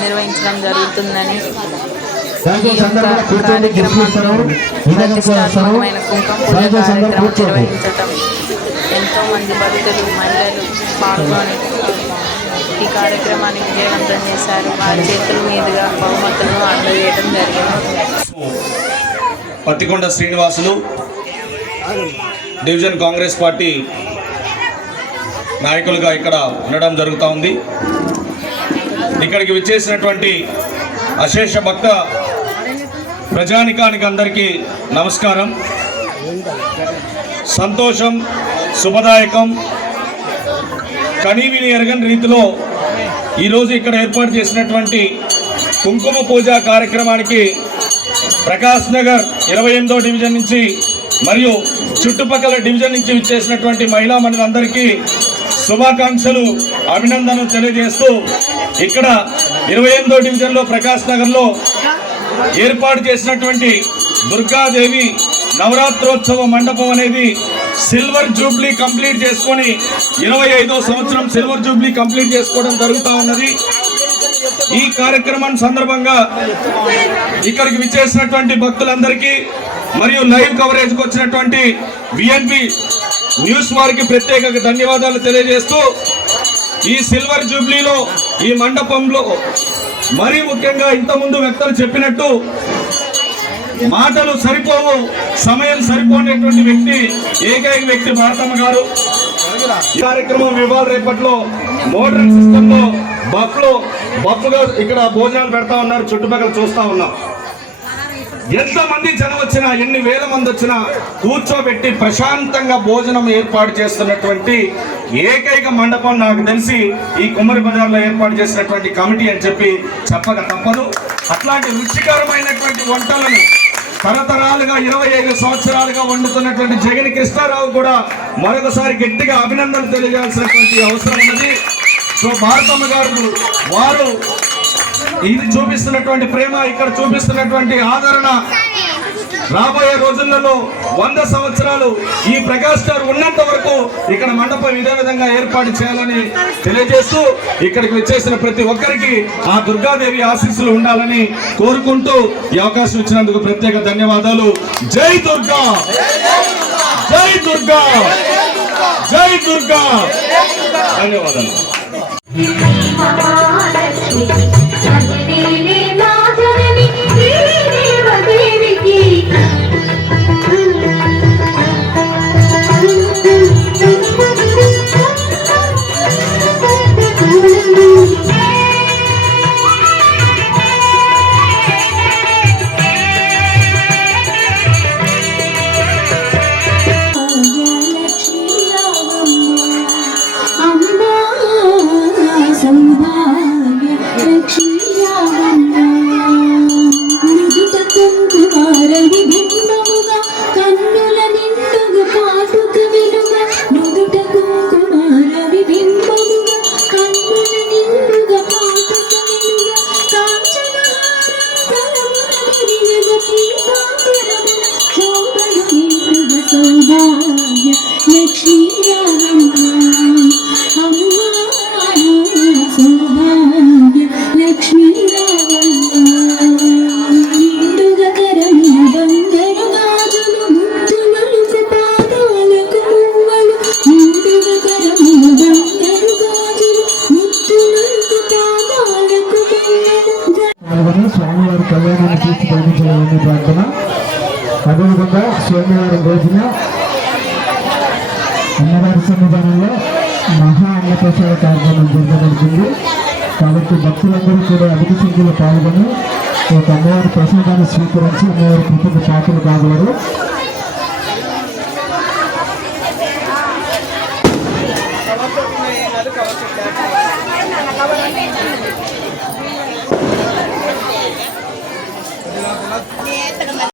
నిర్వహించడం జరుగుతుందని కూర్చోండి కూర్చోండి. నిర్వహించటం ఎంతో మంది భక్తులు మహిళలు పాల్గొని ఈ కార్యక్రమాన్ని విజయవంతం చేశారు. వారి చేతుల మీదుగా బహుమతులను అందజేయడం జరిగింది. పత్తికొండ శ్రీనివాసులు డివిజన్ కాంగ్రెస్ పార్టీ నాయకులుగా ఇక్కడ ఉండడం జరుగుతూ ఉంది. ఇక్కడికి విచ్చేసినటువంటి అశేష భక్త ప్రజానికానికి అందరికీ నమస్కారం. సంతోషం శుభదాయకం కనీవిని ఎరగని రీతిలో ఈరోజు ఇక్కడ ఏర్పాటు చేసినటువంటి కుంకుమ పూజ కార్యక్రమానికి ప్రకాష్ నగర్ ఇరవై ఎనిమిదో డివిజన్ నుంచి మరియు చుట్టుపక్కల డివిజన్ నుంచి విచ్చేసినటువంటి మహిళా మండలందరికీ శుభాకాంక్షలు అభినందనలు తెలియజేస్తూ ఇక్కడ ఇరవై ఎనిమిదో డివిజన్లో ప్రకాష్ నగర్లో ఏర్పాటు చేసినటువంటి దుర్గాదేవి నవరాత్రోత్సవ మండపం అనేది సిల్వర్ జూబ్లీ కంప్లీట్ చేసుకొని ఇరవై సంవత్సరం సిల్వర్ జూబ్లీ కంప్లీట్ చేసుకోవడం జరుగుతూ ఉన్నది. ఈ కార్యక్రమం సందర్భంగా ఇక్కడికి విచ్చేసినటువంటి భక్తులందరికీ మరియు లైవ్ కవరేజ్కి వచ్చినటువంటి విఎన్పి న్యూస్ వారికి ప్రత్యేక ధన్యవాదాలు తెలియజేస్తూ ఈ సిల్వర్ జూబ్లీలో ఈ మండపంలో మరీ ముఖ్యంగా ఇంతకుముందు వ్యక్తులు చెప్పినట్టు మాటలు సరిపోవు సమయం సరిపోనేటువంటి వ్యక్తి ఏకైక వ్యక్తి భారతమ్మ గారు. ఈ కార్యక్రమం ఇవాళ రేపట్లో మోడర్న్ సిస్టమ్లో బఫ్లో బఫ్గా ఇక్కడ భోజనాలు పెడతా ఉన్నారు చుట్టుపక్కల చూస్తూ ఉన్నాం. ఎంతమంది జనం వచ్చినా ఎన్ని వేల మంది వచ్చినా కూర్చోబెట్టి ప్రశాంతంగా భోజనం ఏర్పాటు చేస్తున్నటువంటి ఏకైక మండపం నాకు తెలిసి ఈ కుమ్మరి బజార్లో ఏర్పాటు చేసినటువంటి కమిటీ అని చెప్పి చెప్పక తప్పదు. అట్లాంటి రుచికరమైనటువంటి వంటలను తరతరాలుగా ఇరవై ఐదు సంవత్సరాలుగా వండుతున్నటువంటి జగన్ కృష్ణారావు కూడా మరొకసారి గట్టిగా అభినందనలు తెలియజేయాల్సినటువంటి అవసరం ఉన్నది. సో భారతమ్మ గారు వారు ఇది చూపిస్తున్నటువంటి ప్రేమ ఇక్కడ చూపిస్తున్నటువంటి ఆదరణ రాబోయే రోజులలో వంద సంవత్సరాలు ఈ ప్రకాష్ గారు ఉన్నంత వరకు ఇక్కడ మండపం ఇదే విధంగా ఏర్పాటు చేయాలని తెలియజేస్తూ ఇక్కడికి వచ్చేసిన ప్రతి ఒక్కరికి ఆ దుర్గాదేవి ఆశీస్సులు ఉండాలని కోరుకుంటూ ఈ అవకాశం ఇచ్చినందుకు ప్రత్యేక ధన్యవాదాలు. జై దుర్గా! జై దుర్గా! జై దుర్గా! ధన్యవాదాలు. ಕೈವಾರದಲ್ಲಿ స్వామివారి కళ్యాణాన్ని తీర్చి ప్రార్థన. అదేవిధంగా స్వామివారి రోజున అన్నవారి సన్నిధానంలో మహా అన్నప్రసాద కార్యక్రమం జరగబడుతుంది. కాబట్టి భక్తులందరూ కూడా అధిక సంఖ్యలో పాల్గొని ఒక అమ్మవారి ప్రసాదాన్ని స్వీకరించి అమ్మవారి కృతజ్ఞ పాత్రలు కాగలరు.